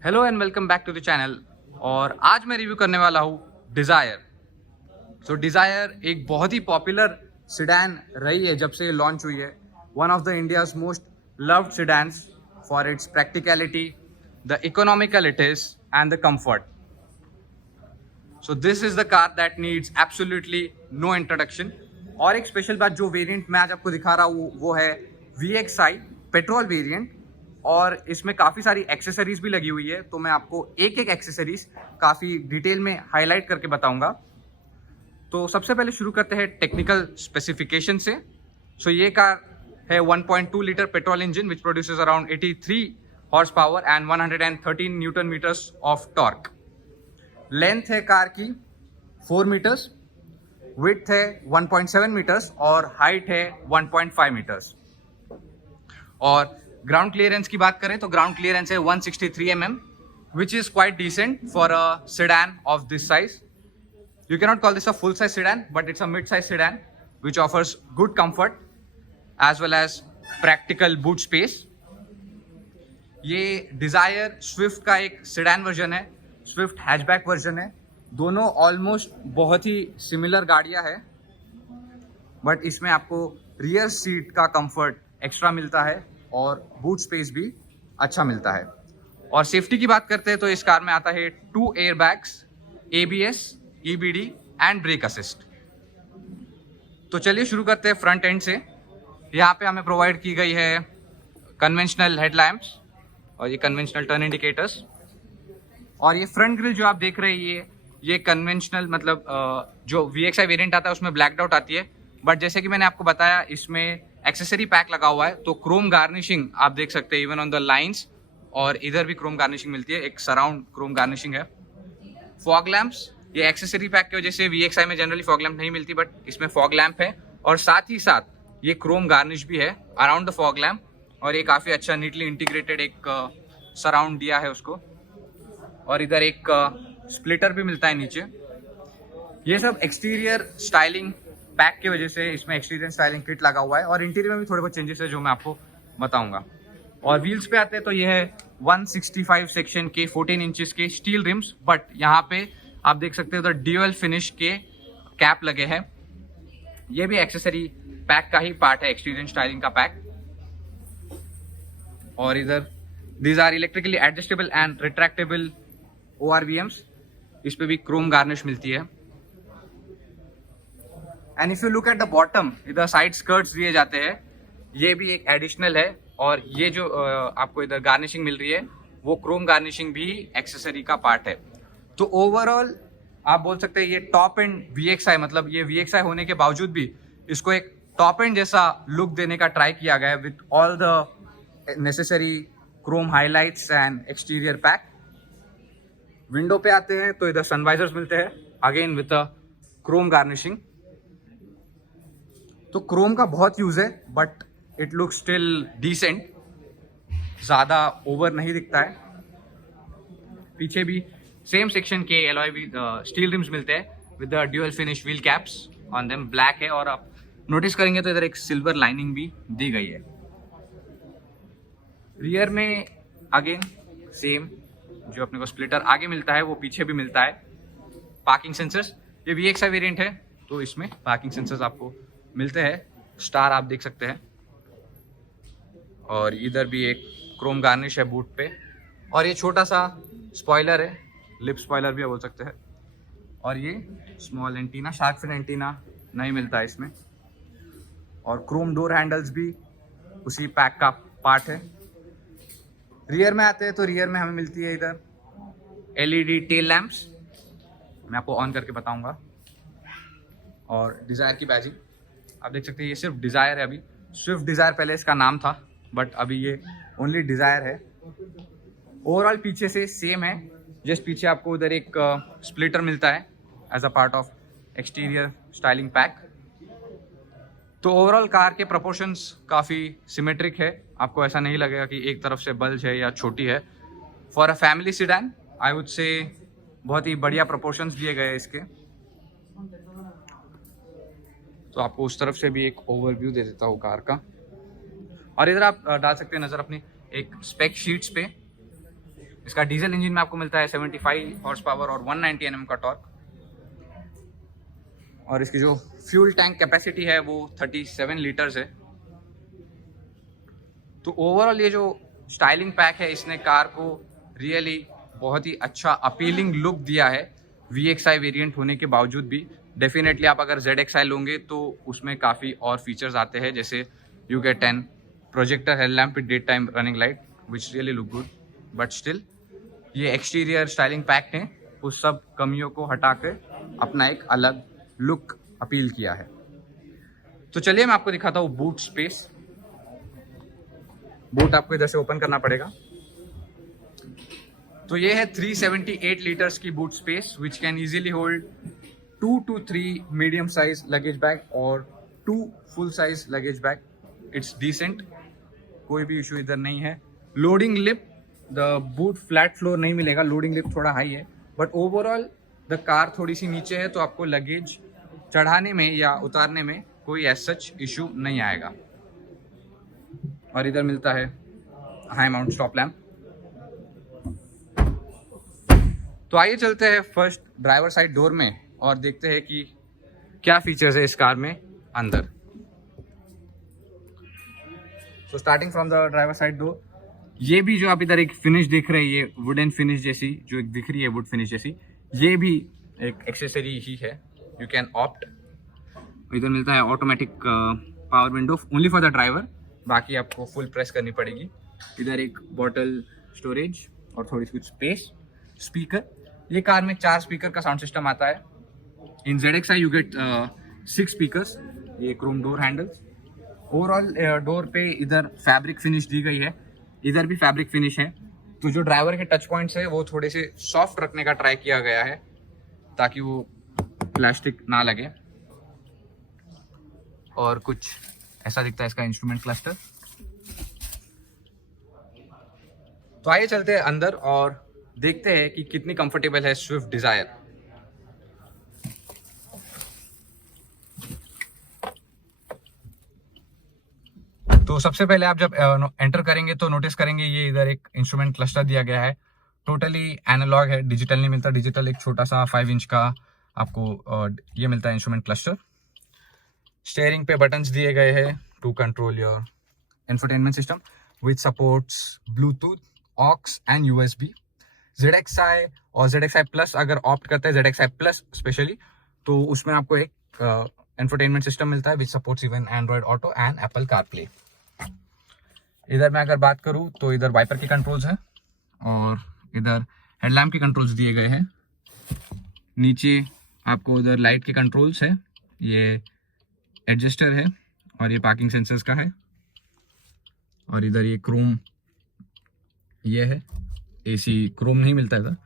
Hello and welcome back to the channel. और आज मैं रिव्यू करने वाला हूँ डिज़ायर। डिज़ायर एक बहुत ही पॉपुलर सिडैन रही है जब से ये लॉन्च हुई है। One of the India's most loved sedans for its practicality, the economical it is and the comfort. So this is the car that needs absolutely no introduction. और एक स्पेशल बात, जो वेरिएंट मैं आज आपको दिखा रहा हूँ वो है VXI पेट्रोल वेरिएंट। और इसमें काफ़ी सारी एक्सेसरीज भी लगी हुई है, तो मैं आपको एक एक एक्सेसरीज काफ़ी डिटेल में हाईलाइट करके बताऊंगा। तो सबसे पहले शुरू करते हैं टेक्निकल स्पेसिफिकेशन से। ये कार है 1.2 litre petrol engine which produces around 83 horse power and 113 newton metres of torque. Length है कार की 4 मीटर्स, विड्थ है 1.7 मीटर्स और हाइट है 1.5 मीटर्स। और ग्राउंड क्लियरेंस की बात करें तो ग्राउंड क्लियरेंस है 163 mm, which is quite decent for a sedan of this size. You cannot call this a full size sedan, but it's a mid size sedan which offers good comfort as well as practical boot space. ये desire Swift का एक sedan version है, Swift hatchback version है। दोनों almost बहुत ही similar गाड़ियां हैं, but इसमें आपको रियर सीट का कंफर्ट एक्स्ट्रा मिलता है और बूट स्पेस भी अच्छा मिलता है। और सेफ्टी की बात करते हैं तो इस कार में आता है 2 airbags, ABS, EBD and brake assist. तो चलिए शुरू करते हैं फ्रंट एंड से। यहाँ पे हमें प्रोवाइड की गई है कन्वेंशनल हेडलैम्प्स और ये कन्वेंशनल टर्न इंडिकेटर्स। और ये फ्रंट ग्रिल जो आप देख रहे हैं ये कन्वेंशनल, मतलब जो VXI वेरिएंट आता है उसमें ब्लैक डॉट आती है, बट जैसे कि मैंने आपको बताया इसमें एक्सेसरी पैक लगा हुआ है, तो क्रोम गार्निशिंग आप देख सकते हैं इवन ऑन द लाइंस। और इधर भी क्रोम गार्निशिंग मिलती है, एक सराउंड क्रोम गार्निशिंग है। फॉग लैंप्स, ये एक्सेसरी पैक की वजह से VXI में जनरली फॉग लैंप नहीं मिलती, बट इसमें फॉग लैंप है और साथ ही साथ ये क्रोम गार्निश भी है अराउंड द फॉग लैंप। और ये काफ़ी अच्छा नीटली इंटीग्रेटेड एक सराउंड दिया है उसको। और इधर एक स्प्लिटर भी मिलता है नीचे। ये सब एक्सटीरियर स्टाइलिंग पैक की वजह से इसमें एक्सटीरियर स्टाइलिंग किट लगा हुआ है। और इंटीरियर में भी थोड़े बहुत चेंजेस है जो मैं आपको बताऊंगा। और व्हील्स पे आते हैं तो ये है 165 सेक्शन के 14 इंचेस के स्टील रिम्स, बट यहाँ पे आप देख सकते हो तो ड्यूअल फिनिश के कैप लगे हैं। ये भी एक्सेसरी पैक का ही पार्ट है, एक्सटीरियर स्टाइलिंग का पैक। और इधर these are electrically adjustable and retractable ORVMs, इस पे भी क्रोम गार्निश मिलती है। And if you look at the bottom, इधर साइड स्कर्ट्स दिए जाते हैं, ये भी एक एडिशनल है। और ये जो आपको इधर गार्निशिंग मिल रही है वो क्रोम गार्निशिंग भी एक्सेसरी का पार्ट है। तो ओवरऑल आप बोल सकते हैं ये टॉप एंड VXI, मतलब ये VXI होने के बावजूद भी इसको एक टॉप एंड जैसा लुक देने का ट्राई किया गया है with all the necessary chrome highlights and exterior pack. Window पे आते हैं तो इधर सनवाइजर्स मिलते हैं, again with a chrome garnishing. तो क्रोम का बहुत यूज है, but it look still decent, ज़्यादा ओवर नहीं दिखता है। पीछे भी सेम सेक्शन के एलॉय स्टील रिम्स मिलते हैं with the dual finish wheel caps on them, black है। और आप नोटिस करेंगे तो इधर एक सिल्वर लाइनिंग भी दी गई है। रियर में अगेन सेम, जो अपने को स्प्लिटर आगे मिलता है वो पीछे भी मिलता है। पार्किंग सेंसर्स, ये VXI वेरिएंट है तो इसमें पार्किंग सेंसर्स आपको मिलते हैं, स्टार आप देख सकते हैं। और इधर भी एक क्रोम गार्निश है बूट पे। और ये छोटा सा स्पॉइलर है, लिप स्पॉइलर भी बोल सकते हैं। और ये small antenna, shark fin antenna नहीं मिलता है इसमें। और क्रोम डोर हैंडल्स भी उसी पैक का पार्ट है। रियर में आते हैं तो रियर में हमें मिलती है इधर LED टेल लैंप्स, मैं आपको ऑन करके बताऊंगा। और डिज़ायर की बैजिंग आप देख सकते हैं, ये सिर्फ डिज़ायर है। अभी स्विफ्ट डिज़ायर पहले इसका नाम था, बट अभी ये ओनली डिज़ायर है। ओवरऑल पीछे से सेम है, जस्ट पीछे आपको उधर एक स्प्लिटर मिलता है as a part of exterior styling pack. तो ओवरऑल कार के प्रोपोर्शंस काफ़ी सिमेट्रिक है, आपको ऐसा नहीं लगेगा कि एक तरफ से बल्ज है या छोटी है। For a family sedan I would say बहुत ही बढ़िया प्रोपोर्शंस दिए गए इसके। तो आपको उस तरफ से भी एक ओवरव्यू दे देता हूँ कार का। और इधर आप डाल सकते हैं नज़र अपनी एक स्पेक शीट्स पे। इसका डीजल इंजन में आपको मिलता है 75 हॉर्स पावर और 190 Nm का टॉर्क। और इसकी जो फ्यूल टैंक कैपेसिटी है वो 37 लीटर्स है। तो ओवरऑल ये जो स्टाइलिंग पैक है इसने कार को रियली बहुत ही अच्छा अपीलिंग लुक दिया है VXI वेरिएंट होने के बावजूद भी। डेफिनेटली आप अगर ZXI लोगे तो उसमें काफ़ी और फीचर्स आते हैं, जैसे you get 10 projector headlamp with day time running light which really look good. But still ये एक्सटीरियर स्टाइलिंग पैक ने उस सब कमियों को हटाकर अपना एक अलग लुक अपील किया है। तो चलिए मैं आपको दिखाता हूँ बूट स्पेस। बूट आपको इधर से ओपन करना पड़ेगा। तो ये है 378 लीटर्स की boot space which can easily hold 2 to 3 medium size luggage bag और 2 full size luggage bag. It's decent, कोई भी इशू इधर नहीं है। Loading lip, the boot flat floor नहीं मिलेगा, लोडिंग लिप थोड़ा हाई है, बट ओवरऑल द कार थोड़ी सी नीचे है तो आपको लगेज चढ़ाने में या उतारने में कोई एज सच इशू नहीं आएगा। और इधर मिलता है हाई माउंट स्टॉप लैम्प। तो आइए चलते हैं फर्स्ट ड्राइवर साइड डोर में और देखते हैं कि क्या फीचर्स है इस कार में अंदर। तो starting from the driver side door, ये भी जो आप इधर एक फिनिश देख रहे हैं, ये वुडन फिनिश जैसी जो एक दिख रही है वुड फिनिश जैसी, ये भी एक एक्सेसरी ही है। You can opt. इधर मिलता है automatic power window only for the driver, बाकी आपको फुल प्रेस करनी पड़ेगी। इधर एक बॉटल स्टोरेज और थोड़ी सी कुछ स्पेस। स्पीकर, ये कार में 4 स्पीकर का साउंड सिस्टम आता है। इन ZXI यू गेट 6 स्पीकर्स। ये Chrome door handles. Overall door पे इधर फैब्रिक फिनिश दी गई है, इधर भी फैब्रिक फिनिश है। तो जो ड्राइवर के टच पॉइंट्स है वो थोड़े से सॉफ्ट रखने का ट्राई किया गया है ताकि वो प्लास्टिक ना लगे। और कुछ ऐसा दिखता है इसका इंस्ट्रूमेंट क्लस्टर। तो आइए चलते हैं अंदर और देखते हैं कि कितनी कंफर्टेबल है स्विफ्ट डिजायर। तो सबसे पहले आप जब एंटर करेंगे तो नोटिस करेंगे ये इधर एक इंस्ट्रूमेंट क्लस्टर दिया गया है। टोटली एनालॉग है, डिजिटल नहीं मिलता। डिजिटल एक छोटा सा 5 इंच का आपको ये मिलता है इंस्ट्रूमेंट क्लस्टर। स्टीयरिंग पे बटन्स दिए गए हैं to control your infotainment system which supports Bluetooth, aux and USB। ZXI और ZXI प्लस अगर ऑप्ट करते हैं, ZXI प्लस स्पेशली, तो उसमें आपको एक इंफोटेनमेंट सिस्टम मिलता है which supports even Android auto and Apple CarPlay. इधर मैं अगर बात करूं तो इधर वाइपर के कंट्रोल्स हैं और इधर हेडलैम्प के कंट्रोल्स दिए गए हैं। नीचे आपको इधर लाइट के कंट्रोल्स है, ये एडजस्टर है और ये पार्किंग सेंसर्स का है। और इधर ये क्रोम ये है, AC क्रोम नहीं मिलता इधर।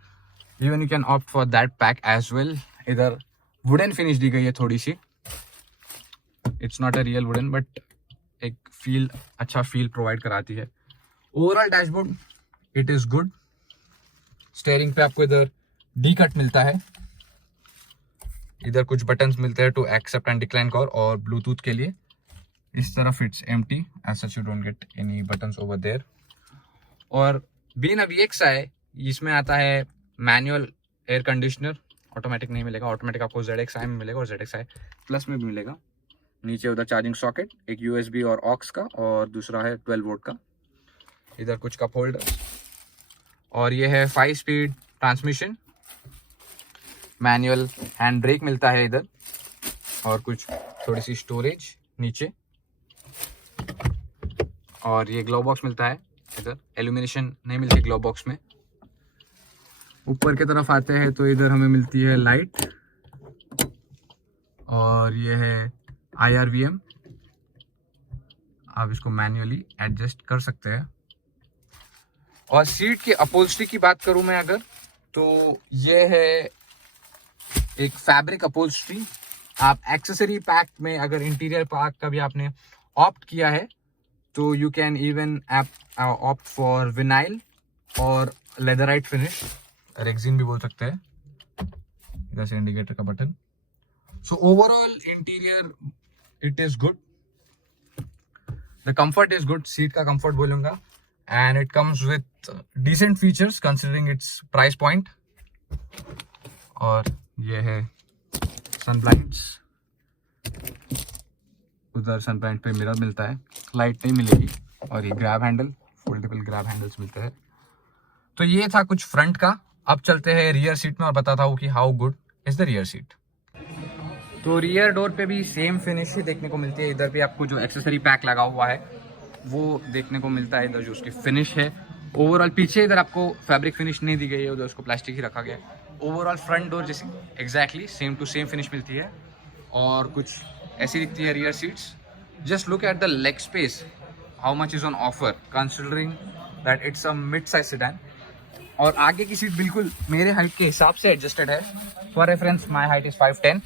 Even you can opt for that pack as well. इधर वुडन फिनिश दी गई है थोड़ी सी, it's not a real wooden but एक फील, अच्छा फील प्रोवाइड कराती है। Overall dashboard it is good. Steering पे आपको इधर डी कट मिलता है। इधर कुछ बटन्स मिलते हैं to accept and decline call और ब्लूटूथ के लिए। इस तरफ it's empty, as such you don't get any buttons over there. और बीइंग अ VXI इसमें आता है मैनुअल एयर कंडीशनर, ऑटोमेटिक नहीं मिलेगा। ऑटोमेटिक आपको ZXI में मिलेगा और ZXI प्लस में भी मिलेगा। नीचे उधर चार्जिंग सॉकेट, एक USB और ऑक्स का, और दूसरा है 12 वोल्ट का। इधर कुछ कप होल्डर और ये है 5 speed transmission. Manual hand brake मिलता है इधर और कुछ थोड़ी सी स्टोरेज नीचे। और ये ग्लोव बॉक्स मिलता है इधर, एल्यूमिनेशन नहीं मिलती ग्लोव बॉक्स में। ऊपर की तरफ आते हैं तो इधर हमें मिलती है लाइट और ये है IRVM। आप इसको मैन्युअली एडजस्ट कर सकते हैं। और सीट की अपहोल्स्ट्री की बात करूं मैं अगर, तो ये है एक फैब्रिक अपहोल्स्ट्री। आप एक्सेसरी पैक में अगर इंटीरियर पैक का भी आपने ऑप्ट किया है तो you can even opt for vinyl और लेदराइट फिनिश, रेक्सिन भी बोल सकते हैं। इधर से इंडिकेटर का button. So overall interior it is good, the comfort is good. Seat का कंफर्ट बोलूंगा। And it comes with decent features considering its price point. और ये है सन ब्लाइंड्स, उधर सन ब्लाइंड पे मिरर मिलता है, लाइट नहीं मिलेगी, और ये grab handle, foldable grab handles मिलते हैं। तो ये था कुछ फ्रंट का। अब चलते हैं रियर सीट में और बताता हूँ कि how good is the rear seat. तो रियर डोर पे भी सेम फिनिश ही देखने को मिलती है। इधर भी आपको जो एक्सेसरी पैक लगा हुआ है वो देखने को मिलता है, इधर जो उसकी फिनिश है ओवरऑल। पीछे इधर आपको फैब्रिक फिनिश नहीं दी गई है, उधर उसको प्लास्टिक ही रखा गया है। ओवरऑल फ्रंट डोर जैसी exactly same to same finish मिलती है, और कुछ ऐसी दिखती है rear seats. Just look at the leg space, how much is on offer considering that it's a mid size sedan. और आगे की सीट बिल्कुल मेरे हाइट के हिसाब से एडजस्टेड है। For reference my height is 5'10",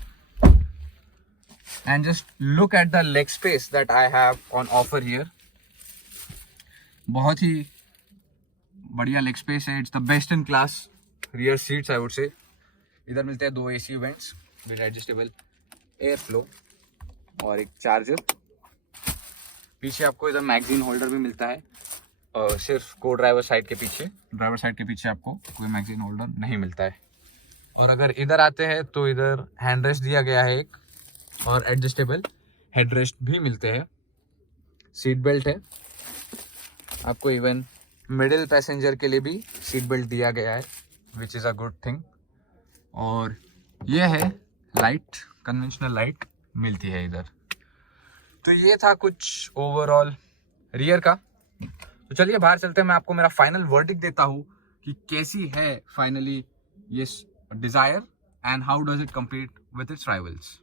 and just look at the leg space that I have on offer here. बहुत ही बढ़िया लेग स्पेस है, it's the best in class rear seats I would say. इधर मिलते हैं 2 AC vents with adjustable air flow और एक charger. पीछे आपको इधर मैगजीन होल्डर भी मिलता है, और सिर्फ को ड्राइवर साइड के पीछे आपको कोई मैगजीन होल्डर नहीं मिलता है। और अगर इधर आते हैं तो इधर हैंड रेस्ट दिया गया है एक, और एडजस्टेबल हेडरेस्ट भी मिलते हैं। सीट बेल्ट है आपको, इवन मिडिल पैसेंजर के लिए भी सीट बेल्ट दिया गया है, which is a good thing. और ये है लाइट, कन्वेंशनल लाइट मिलती है इधर। तो ये था कुछ ओवरऑल रियर का। तो चलिए बाहर चलते हैं, मैं आपको मेरा फाइनल वर्डिक्ट देता हूँ कि कैसी है फाइनली ये Dzire and how does it compete with its rivals.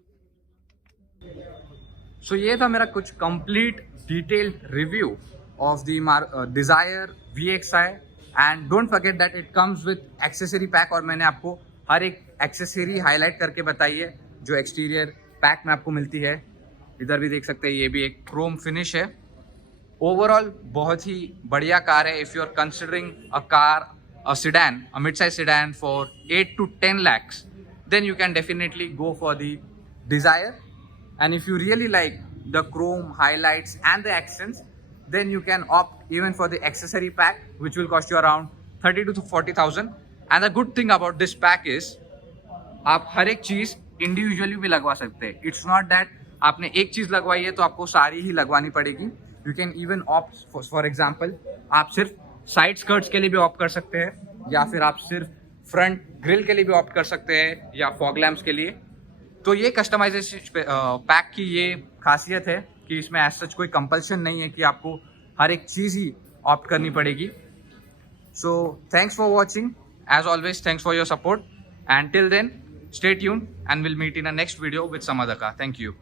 So ये था मेरा कुछ complete detailed review of the Dzire VXI, and don't forget that it comes with accessory pack. और मैंने आपको हर एक एक्सेसरी हाईलाइट करके बताई है जो एक्सटीरियर पैक में आपको मिलती है। इधर भी देख सकते हैं, ये भी एक क्रोम फिनिश है। ओवरऑल बहुत ही बढ़िया कार है। If you are considering a car, a sedan, a mid size sedan for 8 to 10 lakhs, then you can definitely go for the Dzire. And if you really like the chrome highlights and the accents, then you can opt even for the accessory pack, which will cost you around 30 to 40,000. And the good thing about this pack is आप हर एक चीज individually भी लगवा सकते हैं। It's not that आपने एक चीज लगवाई है तो आपको सारी ही लगवानी पड़ेगी। You can even opt for example, आप सिर्फ साइड स्कर्ट्स के लिए भी ऑप्ट कर सकते हैं, या फिर आप सिर्फ फ्रंट ग्रिल के लिए भी ऑप्ट कर सकते हैं, या फॉग लैम्प्स के लिए। तो ये कस्टमाइजेशन पैक की ये खासियत है कि इसमें एज सच कोई कंपल्शन नहीं है कि आपको हर एक चीज़ ही ऑप्ट करनी पड़ेगी। So thanks for watching, as always thanks for your support, and till then stay tuned and we'll meet in a next video with some other car. Thank you.